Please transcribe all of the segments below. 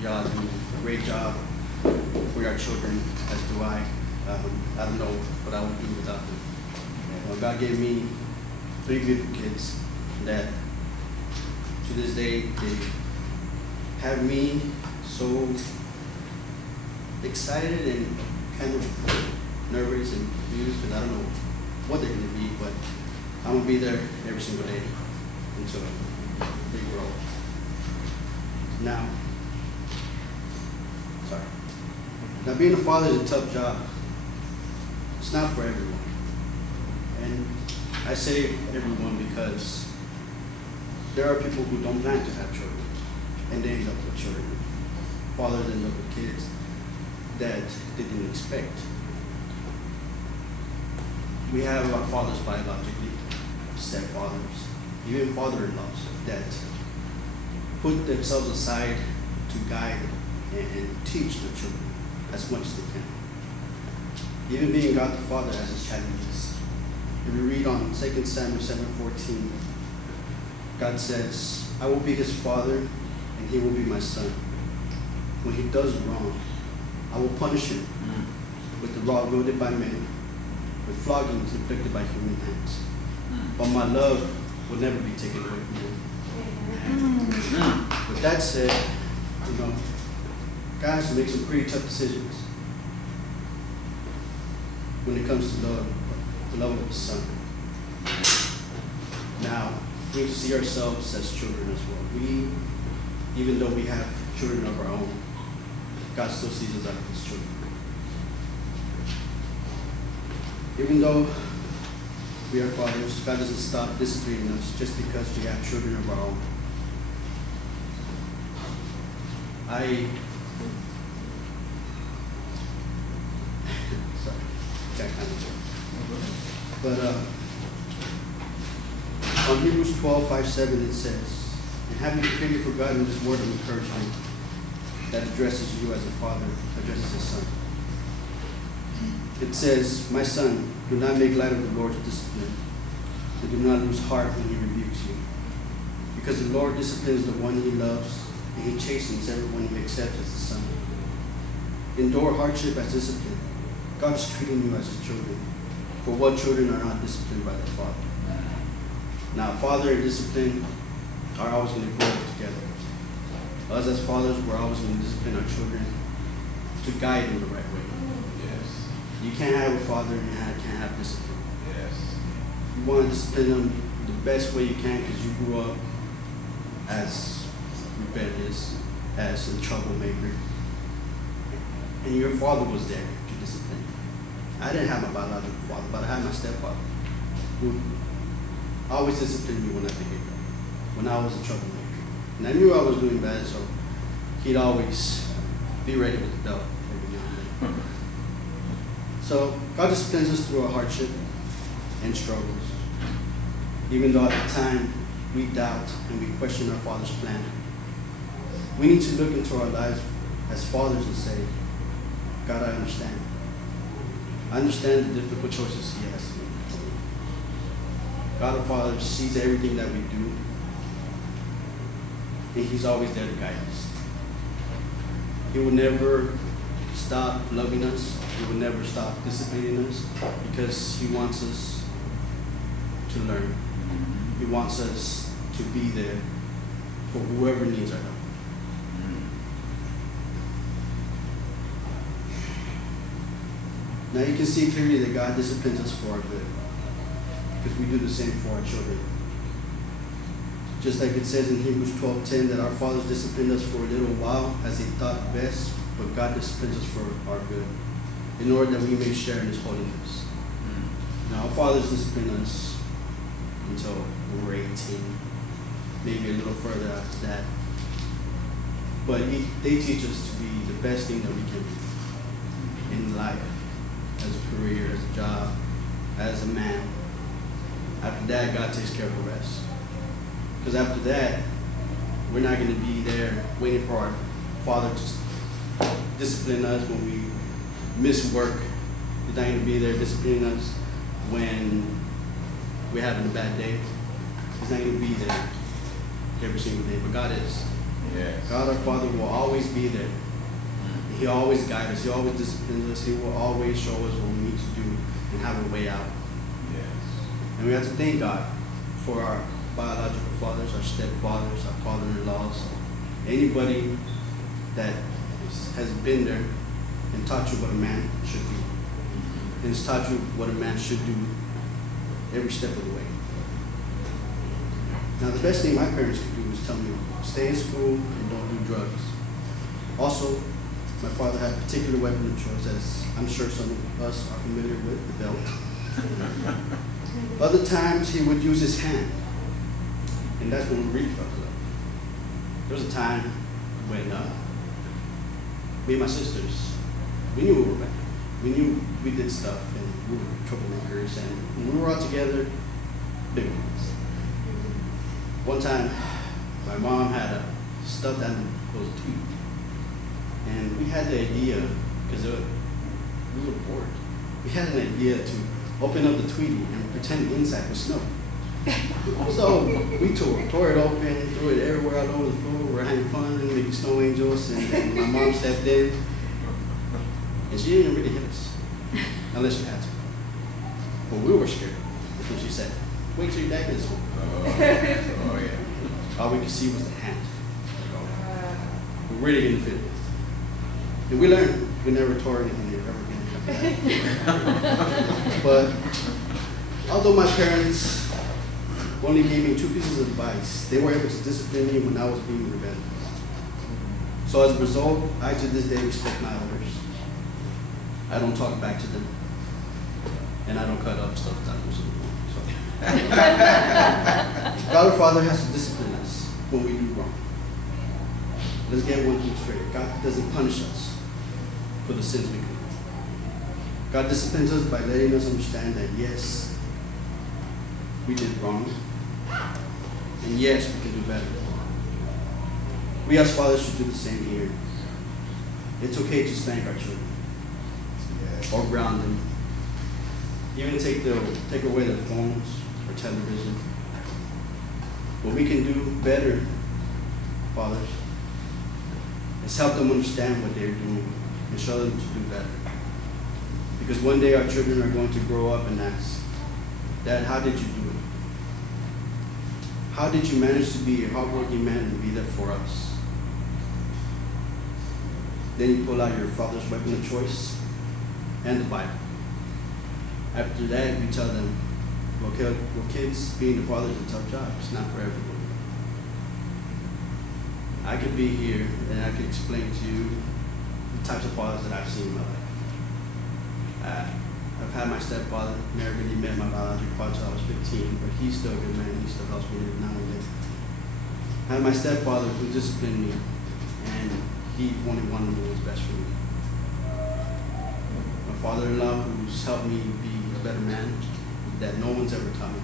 Y'all do a great job for your children, as do I. I don't know what I would do without them. God gave me 3 beautiful kids that to this day they have me so excited and kind of nervous and confused because I don't know what they're going to be, but I'm going to be there every single day until they grow. Now being a father is a tough job. It's not for everyone. And I say everyone because there are people who don't plan to have children, and they end up with children. Fathers end up with kids that they didn't expect. We have our fathers biologically, stepfathers, even father-in-laws that put themselves aside to guide and teach the children as much as they can. Even being God the Father has its challenges. If you read on 2 Samuel 7:14, God says, I will be his father and he will be my son. When he does wrong, I will punish him with the rod wielded by men, with floggings inflicted by human hands. But my love will never be taken away from him. With that said, God has to make some pretty tough decisions when it comes to love, the love of his son. Now, we need to see ourselves as children as well. Even though we have children of our own, God still sees us as his children. Even though we are fathers, God doesn't stop disciplining us just because we have children of our own. But on Hebrews 12:5-7 it says, and having completely forgotten this word of encouragement that addresses you as a father addresses his son. It says, my son, do not make light of the Lord's discipline, and do not lose heart when he rebukes you. Because the Lord disciplines the one he loves, and he chastens everyone he accepts as his son. Endure hardship as discipline. God is treating you as his children. For what children are not disciplined by their father? Now, father and discipline are always going to grow together. Us as fathers, we're always going to discipline our children to guide them the right way. Yes. You can't have a father and you can't have discipline. Yes. You want to discipline them the best way you can because you grew up as rebellious, as a troublemaker. And your father was there to discipline. I didn't have my biological father, but I had my stepfather who always disciplined me when I behaved bad, when I was a troublemaker. And I knew I was doing bad, so he'd always be ready with the belt every now and then. So God disciplines us through our hardship and struggles. Even though at the time we doubt and we question our Father's plan, we need to look into our lives as fathers and say, God, I understand. I understand the difficult choices he has to make. God the Father sees everything that we do, and he's always there to guide us. He will never stop loving us. He will never stop disciplining us because he wants us to learn. He wants us to be there for whoever needs our help. Now you can see clearly that God disciplines us for our good, because we do the same for our children. Just like it says in Hebrews 12:10 that our fathers disciplined us for a little while as they thought best, but God disciplines us for our good, in order that we may share in his holiness. Now our fathers discipline us until we're 18, maybe a little further after that. But they teach us to be the best thing that we can be in life, as a career, as a job, as a man. After that, God takes care of the rest. Because after that, we're not going to be there waiting for our Father to discipline us when we miss work. He's not going to be there disciplining us when we're having a bad day. He's not going to be there every single day, but God is. Yes. God our Father will always be there. He always guides us. He always disciplines us. He will always show us what we need to do and have a way out. Yes. And we have to thank God for our biological fathers, our stepfathers, our father-in-laws, anybody that has been there and taught you what a man should do. And has taught you what a man should do every step of the way. Now, the best thing my parents could do was tell me, stay in school and don't do drugs. Also, my father had a particular weapon of choice, as I'm sure some of us are familiar with, the belt. Other times, he would use his hand. And that's when we really felt love. There was a time when me and my sisters, we knew we were bad. We knew we did stuff and we were troublemakers. And when we were all together, big ones. One time, my mom had a stuffed animal, it was a tweet. And we had the idea, because we were bored, we had an idea to open up the Tweety and pretend the inside was snow. So we tore it open, threw it everywhere all over the floor. We were having fun and making snow angels, and my mom stepped in, and she didn't really hit us, unless she had to. But we were scared. That's when she said, "Wait till your dad gets home." Oh yeah. All we could see was the hand. We're really gonna fit it. And we learned we never tore anything ever again. But although my parents only gave me 2 pieces of advice, they were able to discipline me when I was being rebellious. So as a result, I to this day respect my elders. I don't talk back to them. And I don't cut up stuff that was wrong. So. God our Father has to discipline us when we do wrong. Let's get one thing straight. God doesn't punish us for the sins we commit. God disciplines us by letting us understand that yes, we did wrong, and yes, we can do better. We as fathers should do the same here. It's okay to spank our children, or ground them, even take away their phones or television. What we can do better, fathers, is help them understand what they're doing and show them to do better. Because one day our children are going to grow up and ask, "Dad, how did you do it? How did you manage to be a hardworking man and be there for us?" Then you pull out your father's weapon of choice and the Bible. After that, you tell them, well, kids, being a father is a tough job. It's not for everyone. I could be here and I could explain to you the types of fathers that I've seen in my life. I've had my stepfather, never really met my biological father until I was 15, but he's still a good man. He still helps me every now and then. I had my stepfather who disciplined me, and he only wanted to do what's best for me. My father-in-law, who's helped me be a better man that no one's ever taught me.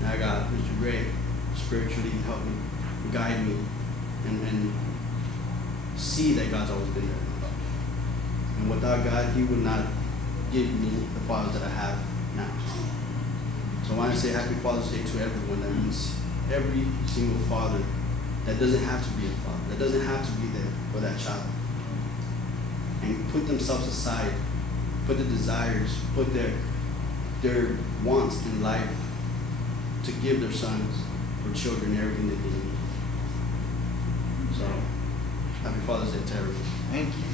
And I got Mr. Gray, spiritually helped me, guide me, and see that God's always been there. And without God, He would not give me the fathers that I have now. So I want to say Happy Father's Day to everyone. That means every single father that doesn't have to be a father, that doesn't have to be there for that child. And put themselves aside, put their desires, put their wants in life to give their sons or children everything that they need. So, Happy Father's Day to everyone. Thank you.